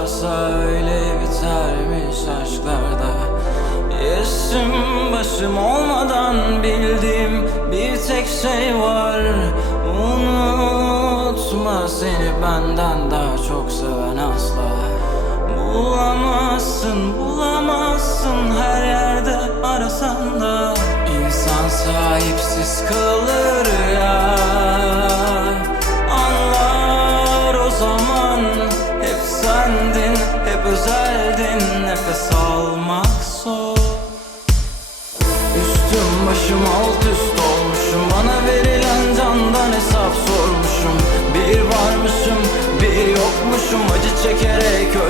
başlarsa öyle bitermiş aşklarda Yaşım başım olmadan bildiğim bir tek şey var. Unutma seni benden daha çok seven asla. Bulamazsın, bulamazsın her özeldin Nefes almak zor. Üstüm başım alt üst olmuşum. Bana verilen candan hesap sormuşum. Bir varmışım bir yokmuşum. Acı çekerek ölmek